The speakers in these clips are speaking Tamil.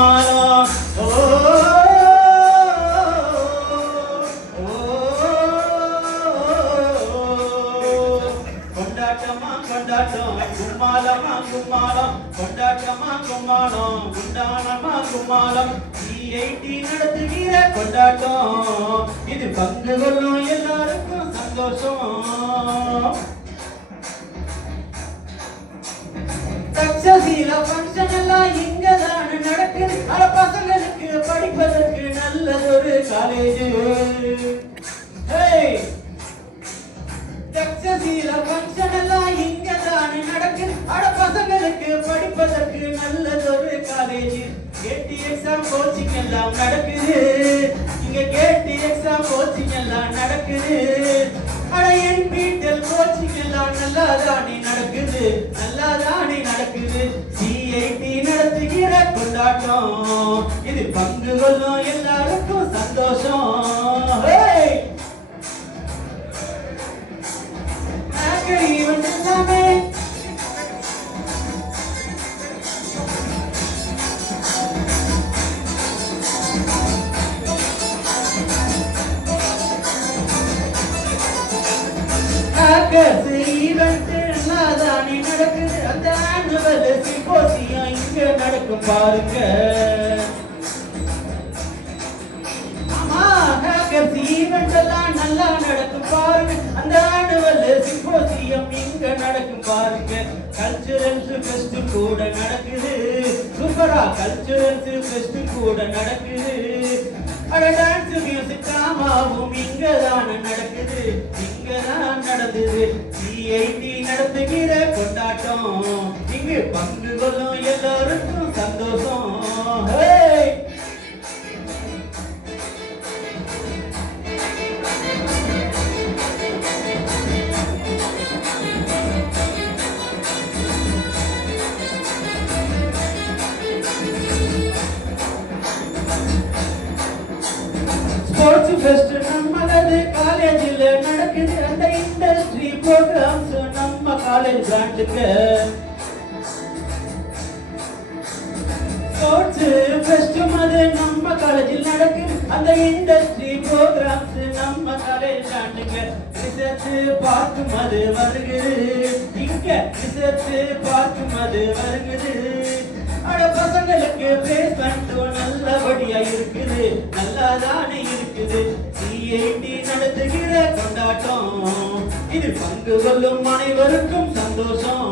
கும்மாளம் கொண்டாட்டமா கொண்டாட்டம் கும்மாளமா கும்மாளம் கொண்டாட்டமா கும்மாளம் குண்டானமா கும்மாளம் C80 நடத்துகிற கொண்டாட்டம் இது பங்கு கொள்ளும் எல்லாருக்கும் சந்தோஷம் தக்ஷசீல ஃபங்க்ஷன் எல்லாம் இங்கதான் நடக்குது அட பசங்களுக்கு படிப்பதற்கு நல்லதொரு காலேஜ் தக்ஷசீல ஃபங்க்ஷன் எல்லாம் இங்கதான் நடக்குது அட பசங்களுக்கு படிப்பதற்கு நல்லதொரு காலேஜ் கேட்டி எக்ஸாம் கோச்சிங் எல்லாம் நடக்குது இங்க கேட்டி எக்ஸாம் கோச்சிங் எல்லாம் நடக்குது அட என்பிடெல் கோச்சிங் எல்லாம் நல்லாதானே நடக்குது நல்லாதானே நடக்குது C80 நடத்துகிற கொண்டாட்டம் இது பங்கு கொள்ளும் எல்லாருக்கும் சந்தோஷம் எல்லாமே நடக்குது அந்த ஆனுவல் சிம்போசியம் இங்க நடக்கும் பாருங்க ஆமா ஹேக்கர்ஸ் ஈவென்ட் எல்லாம் நல்லா நடக்கும் பாருங்க அந்த ஆனுவல் சிம்போசியம் இங்க நடக்கும் பாருங்க கல்ச்சுரல்ஸ் ஃபெஸ்ட் கூட நடக்குது சூப்பரா கல்ச்சுரல்ஸ் ஃபெஸ்ட் கூட நடக்குது அட டான்ஸ் மியூசிக் டிராமாவும் இங்கதான் நடக்குது இங்கதான் நடந்தது C80 நடத்துகிற கொண்டாட்டம் இங்கு பங்கு கொள்ளும் எல்லாருக்கும் சந்தோஷம் ஸ்போர்ட்ஸ் ஃபெஸ்ட் நம்மளது காலேஜில் நடக்குது அந்த இண்டஸ்ட்ரி ப்ரோக்ராம்ஸ் நம்ம காலேஜ் பிராண்டுக்கு ஸ்போர்ட்ஸ் ஃபெஸ்ட் அது நம்ம காலேஜில் நடக்குது அந்த இண்டஸ்ட்ரி ப்ரோக்ராம்ஸ் நம்ம காலேஜ் பிராண்டுக்கு ரிசர்ச் பார்க்கும் அது வருகுது இங்க ரிசர்ச் பார்க்கும் அது வருகுது அட பசங்களுக்கு பிளேஸ்மெண்ட் நல்லபடியா இருக்குது நல்லாதானே இருக்குது C80 நடத்துகிற கொண்டாட்டம் இது பங்கு கொள்ளும் அனைவருக்கும் சந்தோஷம்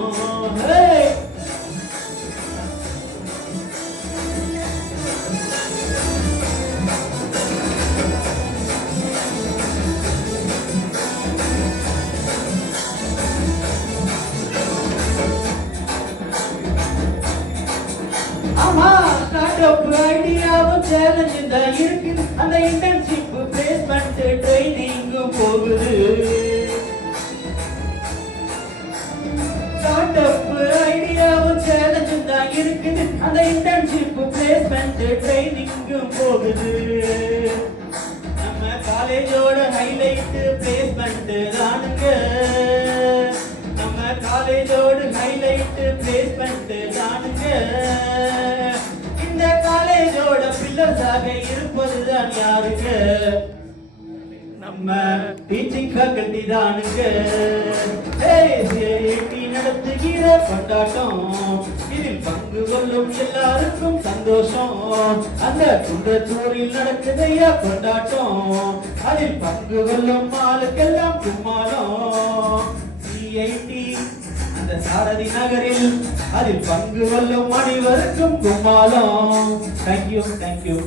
ஆமா ஸ்டார்ட் அப் ஐடியாவும் சேலஞ்ச் தான் இருக்கு அந்த இன்டர்ன்ஷிப் பிளேஸ்மெண்ட் ட்ரைனிங்கும் போகுது ஸ்டார்ட் அப் ஐடியாவும் சேலஞ்ச் தான் இருக்குது அந்த இன்டர்ன்ஷிப் பிளேஸ்மெண்ட் ட்ரைனிங்கும் போகுது நம்ம காலேஜோட ஹைலைட் பிளேஸ்மெண்ட் தானுங்க நம்ம காலேஜோட ஹைலைட் பிளேஸ்மெண்ட் தானுங்க இந்த காலேஜோட பில்லர்ஸாக இருப்பதுதான் யாருங்க நம்ம டீச்சிங் ஃபேக்கல்டி தானுங்க C80 நடத்துகிற கொண்டாட்டம் இதில் பங்கு கொள்ளும் எல்லாருக்கும் சந்தோஷம் அந்த குன்றத்தூரில் நடக்குதையா கொண்டாட்டம் அதில் பங்கு கொள்ளும் ஆளுக்கெல்லாம் கும்மாளம் C80 அந்த சாரதி நகரில் அதில் பங்கு கொள்ளும் அனைவருக்கும் கும்மாளம். தேங்க்யூ.